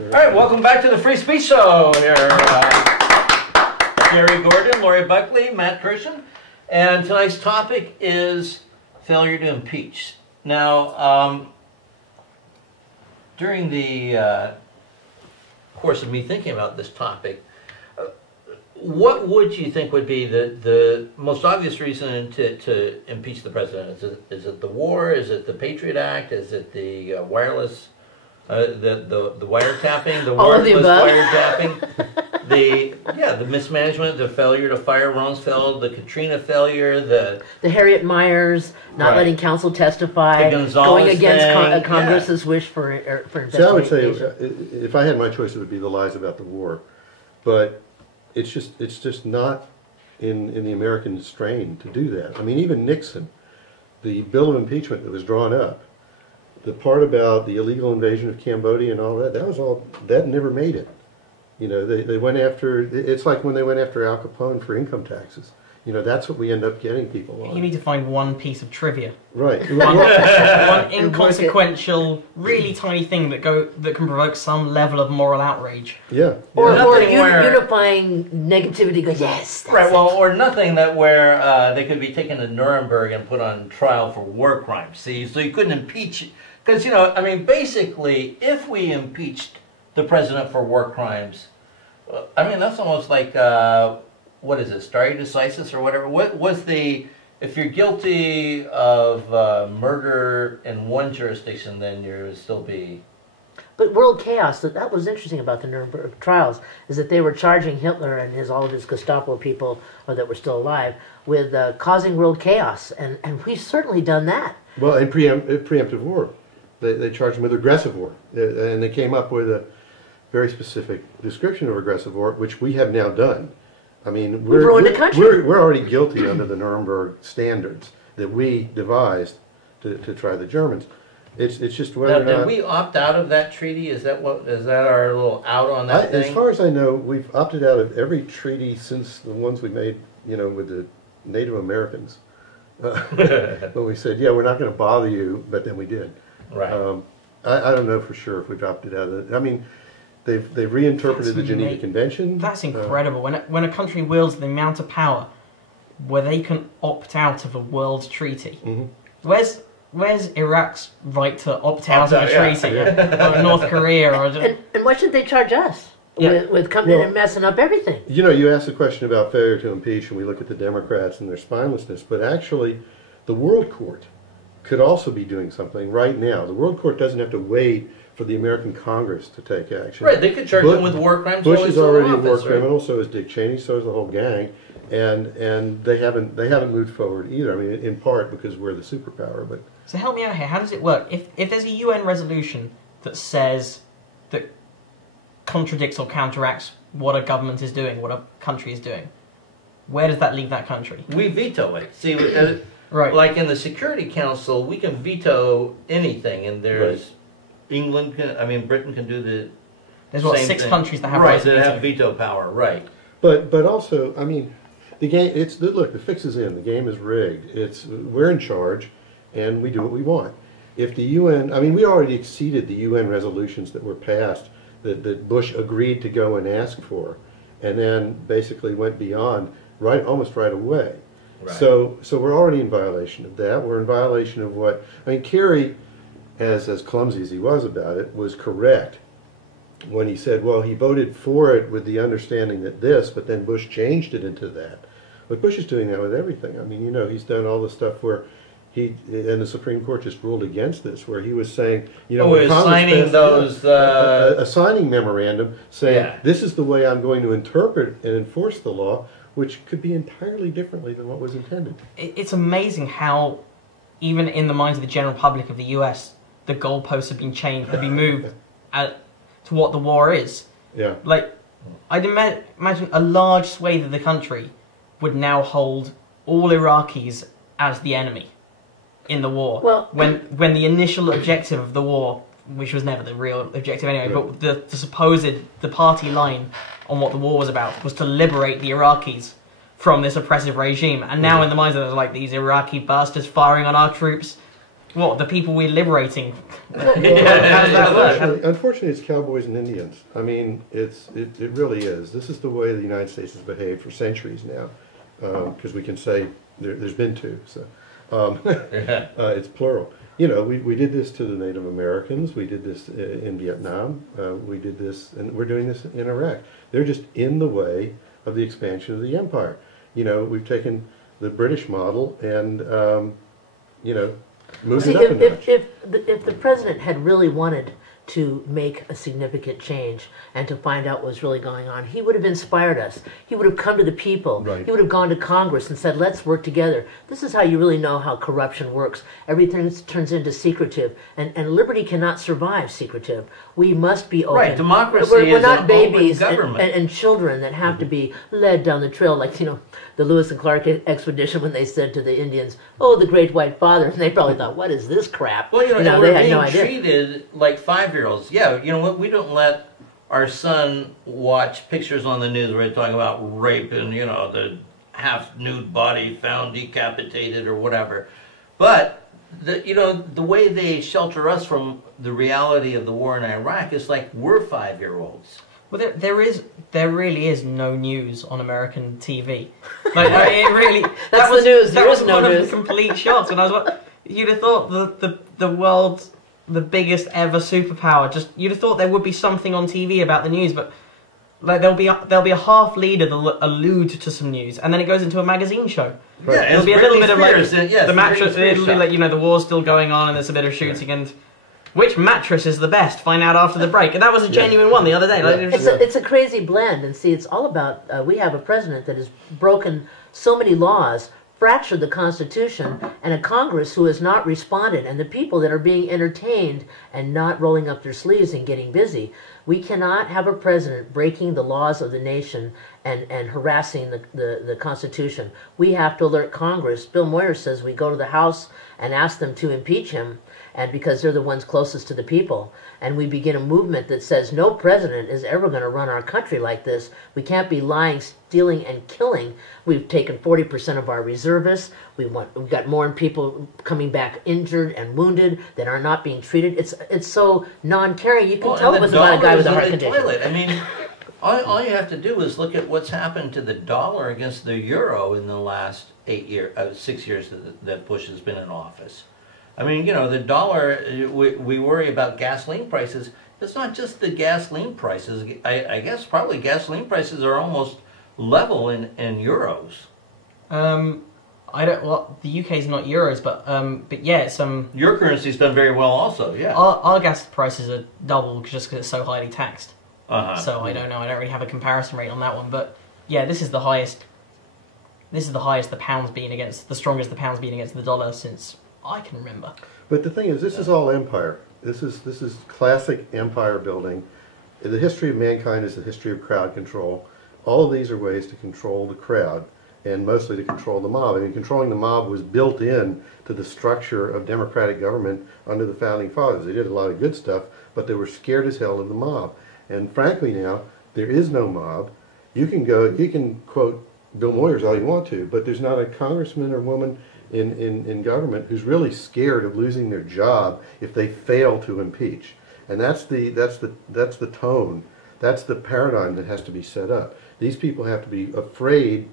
All right, welcome back to the Free Speech Show. Here, Gary Gordon, Laurie Buckley, Matt Kirshen, and tonight's topic is failure to impeach. Now, during the course of me thinking about this topic, what would you think would be the most obvious reason to impeach the president? Is it the war? Is it the Patriot Act? Is it the wireless? The wiretapping, the wireless wiretapping, the mismanagement, the failure to fire Rumsfeld, the Katrina failure, the Harriet Myers not letting counsel testify, going against Congress's wish for investigation. So I would say, if I had my choice, it would be the lies about the war, but it's just not in the American strain to do that. I mean, even Nixon, the bill of impeachment that was drawn up. The part about the illegal invasion of Cambodia and all that, that never made it. You know, they went after, it's like when they went after Al Capone for income taxes. You know, that's what we end up getting people on. You need to find one piece of trivia. Right. One inconsequential, really tiny thing that can provoke some level of moral outrage. Yeah. Or unifying negativity goes, yes. Right, well, or nothing that where they could be taken to Nuremberg and put on trial for war crimes. See, so you couldn't impeach. Because, you know, I mean, basically, if we impeached the president for war crimes, I mean, that's almost like, what is it, stare decisis or whatever? What was if you're guilty of murder in one jurisdiction, then you would still be... But world chaos, that was interesting about the Nuremberg trials, is that they were charging Hitler and all of his Gestapo people that were still alive with causing world chaos, and we've certainly done that. Well, in preemptive war. They charged them with aggressive war, and they came up with a very specific description of aggressive war, which we have now done. I mean, we're already guilty under the Nuremberg standards that we devised to try the Germans. It's just whether or not... Did we opt out of that treaty? Is that our little out on that thing? As far as I know, we've opted out of every treaty since the ones we made, you know, with the Native Americans. But we said, yeah, we're not going to bother you, but then we did. Right. I don't know for sure if we've opted out of it. I mean, they've reinterpreted the Geneva Convention. That's incredible. When a country wields the amount of power where they can opt out of a world treaty, where's Iraq's right to opt out of a treaty? Or North Korea? And why should they charge us with coming in and messing up everything? You know, you asked a question about failure to impeach, and we look at the Democrats and their spinelessness, but actually, the World Court could also be doing something right now. The World Court doesn't have to wait for the American Congress to take action. Right, they could charge him with war crimes. Bush is already a war criminal, so is Dick Cheney, so is the whole gang, and they haven't moved forward either. I mean, in part because we're the superpower. But so help me out here. How does it work? If there's a UN resolution that says that contradicts or counteracts what a government is doing, what a country is doing, where does that leave that country? We veto it. See. Right. Like in the Security Council, we can veto anything, and there's Britain can do the There's what, 6 countries that have that have veto power, right? But also, I mean, the game. Look, the fix is in. The game is rigged. We're in charge, and we do what we want. If the UN, I mean, we already exceeded the UN resolutions that were passed that Bush agreed to go and ask for, and then basically went beyond almost right away. Right. So we're already in violation of that. We're in violation of what... I mean, Kerry, as clumsy as he was about it, was correct when he said, well, he voted for it with the understanding that this, but then Bush changed it into that. But Bush is doing that with everything. I mean, you know, he's done all the stuff where and the Supreme Court just ruled against this, where he was saying, you know... he was signing those... a signing memorandum saying, this is the way I'm going to interpret and enforce the law, which could be entirely differently than what was intended. It's amazing how, even in the minds of the general public of the US, the goalposts have been changed, have been moved to what the war is. Yeah. Like, I'd imagine a large swathe of the country would now hold all Iraqis as the enemy in the war. Well, when the initial objective of the war, which was never the real objective anyway, but the party line on what the war was about was to liberate the Iraqis from this oppressive regime. And now in the minds of these Iraqi bastards firing on our troops, What, the people we're liberating? Unfortunately, it's cowboys and Indians. I mean, it really is. This is the way the United States has behaved for centuries now, because we can say there's been two, so it's plural. You know, we did this to the Native Americans. We did this in Vietnam. We did this, and we're doing this in Iraq. They're just in the way of the expansion of the empire. You know, we've taken the British model and, you know, moved it up a notch. If the president had really wanted to make a significant change and to find out what was really going on, he would have inspired us. He would have come to the people. Right. He would have gone to Congress and said, let's work together. This is how you really know how corruption works. Everything turns into secretive, and liberty cannot survive secretive. We must be open. Right, democracy we're is not an babies open government. and children that have to be led down the trail, like, you know, the Lewis and Clark expedition when they said to the Indians, oh, the great white father, and they probably thought, what is this crap? Well, you know, they we're had being no idea. treated like 5-year-olds. Yeah, you know what? We don't let our son watch pictures on the news where they're talking about rape and, you know, the half-nude body found decapitated or whatever. But, you know, the way they shelter us from the reality of the war in Iraq is like we're 5-year-olds. Well, there really is no news on American TV. Like, it really, That's the news. There was is no one of news. the complete shocks when I was like, you'd have thought the world's the biggest ever superpower. Just you'd have thought there would be something on TV about the news, but like there'll be a half leader that'll allude to some news, and then it goes into a magazine show. Right. Yeah, There'll be a little bit of like the mattress. Spears It'll be like, you know, the war's still going on, and there's a bit of shooting and. Which mattress is the best? Find out after the break. And that was a genuine one the other day. Like, It's a crazy blend, and see, it's all about, we have a president that has broken so many laws, fractured the Constitution, and a Congress who has not responded, and the people that are being entertained and not rolling up their sleeves and getting busy. We cannot have a president breaking the laws of the nation and harassing the Constitution. We have to alert Congress. Bill Moyer says we go to the House and ask them to impeach him, and because they're the ones closest to the people. And we begin a movement that says no president is ever going to run our country like this. We can't be lying, stealing, and killing. We've taken 40% of our reservists. We've got more people coming back injured and wounded that are not being treated. It's so non-caring. You can tell it was about a guy with a heart condition. I mean, all you have to do is look at what's happened to the dollar against the euro in the last 6 years that Bush has been in office. I mean, you know, the dollar, we worry about gasoline prices. It's not just the gasoline prices. I guess probably gasoline prices are almost level in euros. Well, the UK is not euros, but yeah, it's Your currency's done very well also, yeah. Our gas prices are double just because it's so highly taxed. Uh-huh. So I don't know. I don't really have a comparison rate on that one, but yeah, this is the highest. This is the highest the pound's been against, the strongest the pound's been against the dollar since I can remember. But the thing is, this is all empire. This is classic empire building. The history of mankind is the history of crowd control. All of these are ways to control the crowd, and mostly to control the mob. I mean, controlling the mob was built in to the structure of democratic government under the Founding Fathers. They did a lot of good stuff, but they were scared as hell of the mob. And frankly now, there is no mob. You can quote Bill Moyers all you want to, but there's not a congressman or woman in government who's really scared of losing their job if they fail to impeach. And that's the tone, that's the paradigm that has to be set up. These people have to be afraid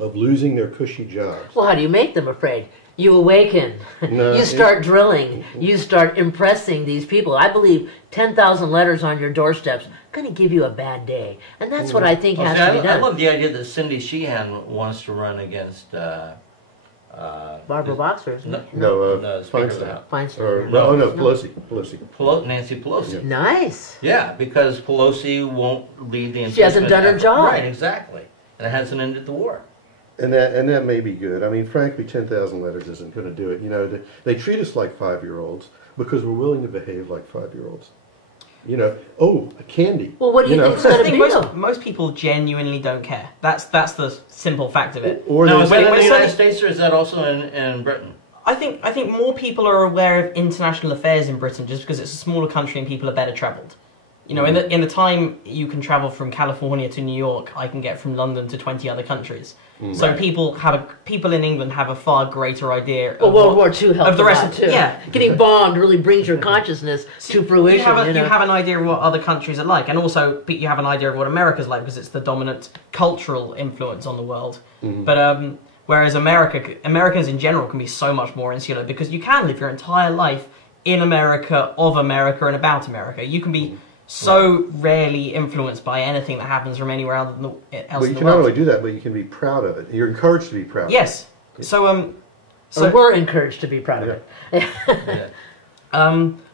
of losing their cushy jobs. Well, how do you make them afraid? You awaken. No, you start drilling. You start impressing these people. I believe 10,000 letters on your doorsteps going to give you a bad day. And that's what I think has to be done. I love the idea that Cindy Sheehan wants to run against... Barbara Boxer, isn't it? No, Speaker of the House. Feinstein. Pelosi. Nancy Pelosi. Yeah. Nice. Yeah, because Pelosi won't lead the impeachment. She hasn't done her job. Right, exactly. And it hasn't ended the war. And that may be good. I mean, frankly, 10,000 letters isn't going to do it. You know, they treat us like 5-year-olds because we're willing to behave like 5-year-olds. You know, oh, a candy. Well, what do you think it's going to be? Most people genuinely don't care. That's the simple fact of it. Or now, is that in the United States, or is that also in Britain? I think more people are aware of international affairs in Britain just because it's a smaller country and people are better travelled. You know, in the time you can travel from California to New York, I can get from London to 20 other countries. So people in England have a far greater idea. Well, World War II helped of the rest a lot, too. Yeah, Getting bombed really brings your consciousness to fruition. You have an idea of what other countries are like, and also you have an idea of what America's like because it's the dominant cultural influence on the world. But whereas Americans in general can be so much more insular because you can live your entire life in America, of America, and about America. You can be so rarely influenced by anything that happens from anywhere else in the world. But you can not only do that, but you can be proud of it. You're encouraged to be proud. Yes. So we're encouraged to be proud of it.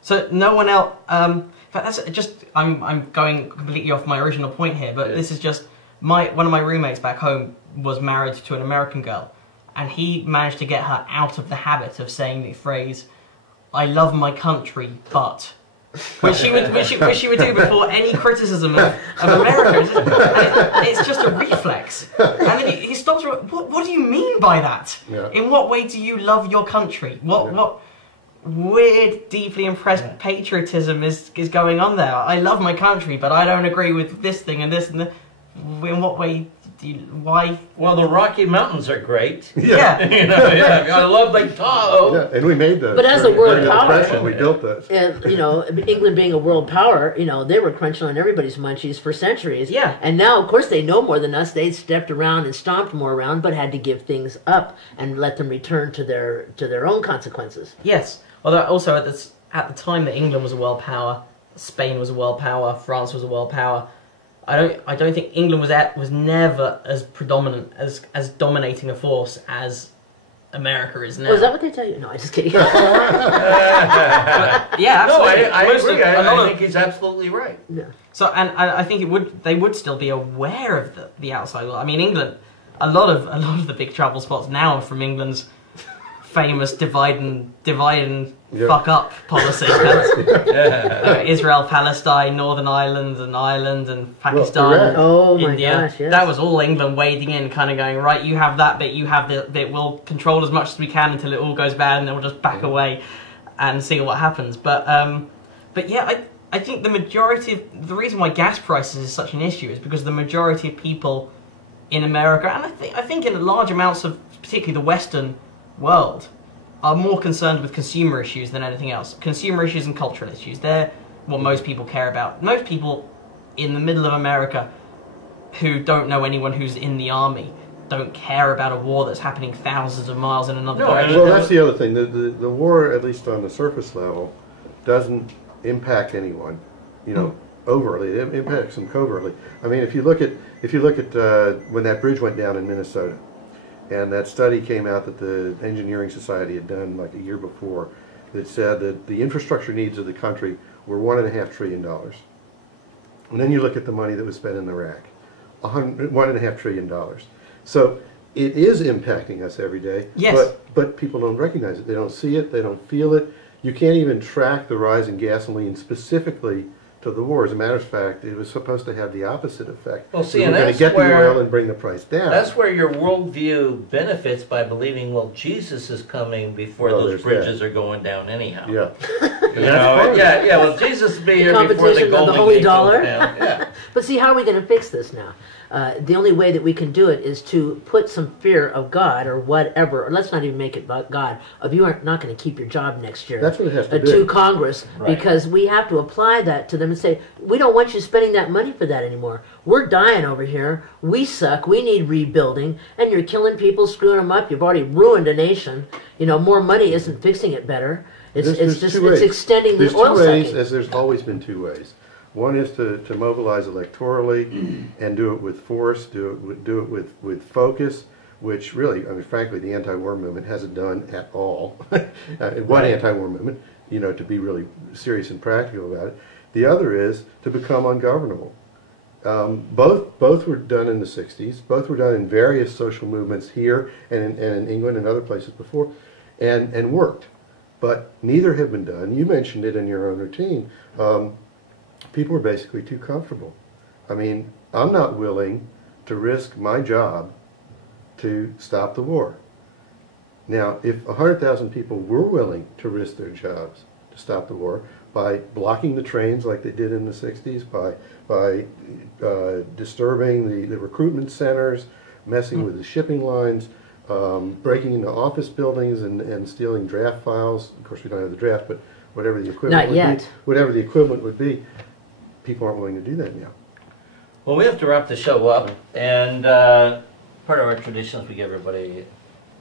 So no one else. But that's just. I'm going completely off my original point here, but this is just one of my roommates back home was married to an American girl, and he managed to get her out of the habit of saying the phrase, "I love my country, but." Which she would do before any criticism of America. It's just a reflex. And then he stops. What do you mean by that? Yeah. In what way do you love your country? What weird, deeply impressed patriotism is going on there? I love my country, but I don't agree with this thing and this and that. In what way? Why? Well, the Rocky Mountains are great. Yeah. I love Lake Tahoe. Yeah, and we made that. But as a world power, we built that. And, England being a world power, they were crunching on everybody's munchies for centuries. Yeah. And now, of course, they know more than us. They stepped around and stomped more around, but had to give things up and let them return to their own consequences. Yes. Although also at the time that England was a world power, Spain was a world power, France was a world power. I don't think England was never as predominant as dominating a force as America is now. Oh, is that what they tell you? No, I'm just kidding. Yeah, absolutely. No, I agree. I think he's absolutely right. Yeah. So, and I think they would still be aware of the outside world. I mean, England, a lot of the big travel spots now are from England's famous divide and fuck up policy. Israel, Palestine, Northern Ireland, and Pakistan, India. My gosh, yes. That was all England wading in, kind of going, right, you have that bit, you have the bit, we'll control as much as we can until it all goes bad, and then we'll just back away and see what happens. But yeah, I think the reason why gas prices is such an issue is because the majority of people in America, and I think in large amounts of particularly the Western world, are more concerned with consumer issues than anything else. Consumer issues and cultural issues. They're what most people care about. Most people in the middle of America who don't know anyone who's in the army don't care about a war that's happening thousands of miles in another direction. Well, that's the other thing. The war, at least on the surface level, doesn't impact anyone, overtly. It impacts them covertly. I mean, if you look at when that bridge went down in Minnesota, and that study came out that the Engineering Society had done like a year before that said that the infrastructure needs of the country were $1.5 trillion. And then you look at the money that was spent in Iraq, $1.5 trillion. So it is impacting us every day. Yes. But people don't recognize it. They don't see it. They don't feel it. You can't even track the rise in gasoline specifically to the war. As a matter of fact, it was supposed to have the opposite effect. Well, see, we and were going that's to get where the oil and bring the price down. That's where your worldview benefits by believing, well, Jesus is coming before those bridges are going down anyhow. Yeah. Well, Jesus will be here before the Competition of the Golden holy Gate dollar. goes down. Yeah. But see, how are we going to fix this now? The only way that we can do it is to put some fear of God or whatever, or let's not even make it about God, of you are not going to keep your job next year. That's what it has to To be. Congress, Right. because we have to apply that to them and say, we don't want you spending that money for that anymore. We're dying over here. We suck. We need rebuilding. And you're killing people, screwing them up. You've already ruined a nation. More money isn't fixing it better. It's extending the oil There's two ways, sucking. as there's always been two ways. One is to mobilize electorally and do it with force, do it with focus, which really, I mean, frankly, the anti-war movement hasn't done at all. One anti-war movement, to be really serious and practical about it. The other is to become ungovernable. Both were done in the 60s. Both were done in various social movements here and in England and other places before, and worked. But neither have been done. You mentioned it in your own routine. People are basically too comfortable. I mean, I'm not willing to risk my job to stop the war. Now, if 100,000 people were willing to risk their jobs to stop the war, by blocking the trains like they did in the 60s, by disturbing the recruitment centers, messing with the shipping lines, breaking into office buildings and stealing draft files. Of course, we don't have the draft, but whatever the equivalent Not yet. whatever the equivalent would be, people aren't willing to do that now. Well, we have to wrap the show up, and part of our tradition is we give everybody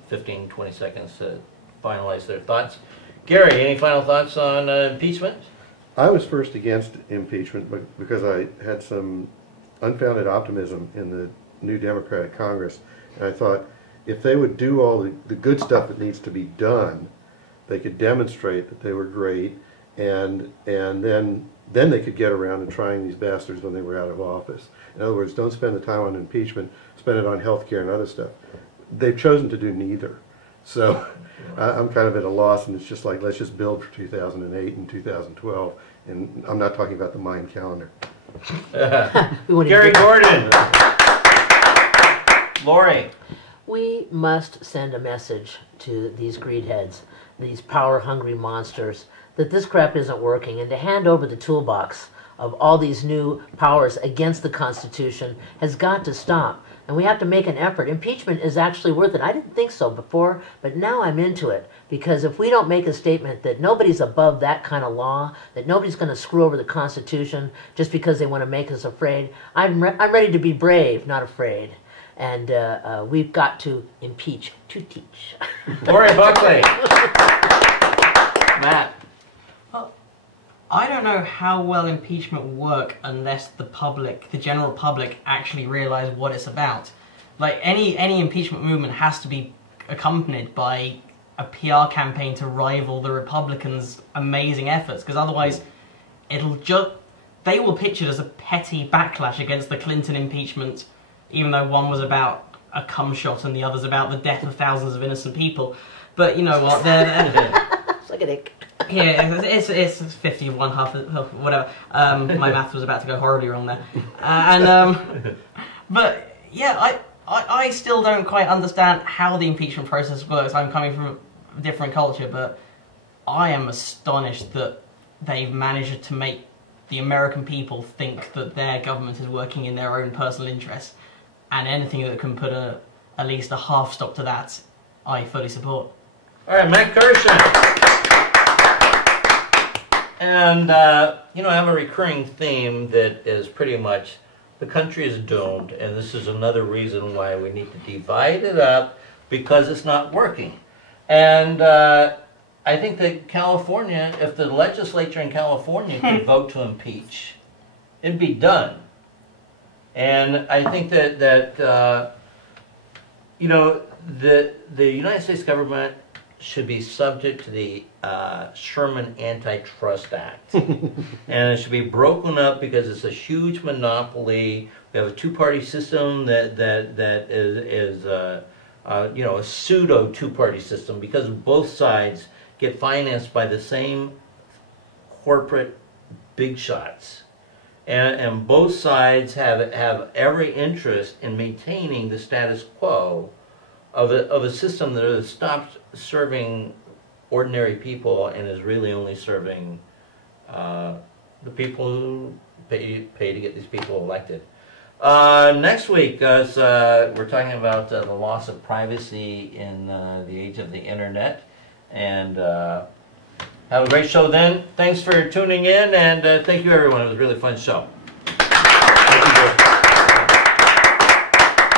15, 20 seconds to finalize their thoughts. Gary, any final thoughts on impeachment? I was first against impeachment because I had some unfounded optimism in the new Democratic Congress, and I thought if they would do all the good stuff that needs to be done, they could demonstrate that they were great, and then they could get around to trying these bastards when they were out of office. In other words, don't spend the time on impeachment, spend it on health care and other stuff. They've chosen to do neither. So I'm kind of at a loss, and it's just like, let's just build for 2008 and 2012. And I'm not talking about the Mayan calendar. Gary Gordon. Laurie. We must send a message to these greedheads, these power-hungry monsters, that this crap isn't working, and to hand over the toolbox of all these new powers against the Constitution has got to stop. And we have to make an effort. Impeachment is actually worth it. I didn't think so before, but now I'm into it. Because if we don't make a statement that nobody's above that kind of law, that nobody's going to screw over the Constitution just because they want to make us afraid, I'm ready to be brave, not afraid. And we've got to impeach to teach. Laurie Buckley. Matt. Well, I don't know how well impeachment will work unless the general public, actually realize what it's about. Like, any impeachment movement has to be accompanied by a PR campaign to rival the Republicans' amazing efforts, because otherwise they will pitch it as a petty backlash against the Clinton impeachment, even though one was about a cum shot and the other's about the death of thousands of innocent people. But you know what, Suck a dick. yeah, it's 51 half, whatever. My math was about to go horribly wrong there. But yeah, I still don't quite understand how the impeachment process works. I'm coming from a different culture, but I am astonished that they've managed to make the American people think that their government is working in their own personal interests, and anything that can put at least a half stop to that, I fully support. All right, Matt Kirshen. And, I have a recurring theme that is pretty much the country is doomed, and this is another reason why we need to divide it up, because it's not working. And I think that California, if the legislature in California could vote to impeach, it'd be done. And I think that the United States government should be subject to the Sherman Antitrust Act. And it should be broken up because it's a huge monopoly. We have a two-party system that is a pseudo two-party system, because both sides get financed by the same corporate big shots. And both sides have every interest in maintaining the status quo of a system that has stopped serving ordinary people and is really only serving the people who pay to get these people elected. Next week, we're talking about the loss of privacy in the age of the internet. And have a great show then. Thanks for tuning in, and thank you everyone. It was a really fun show.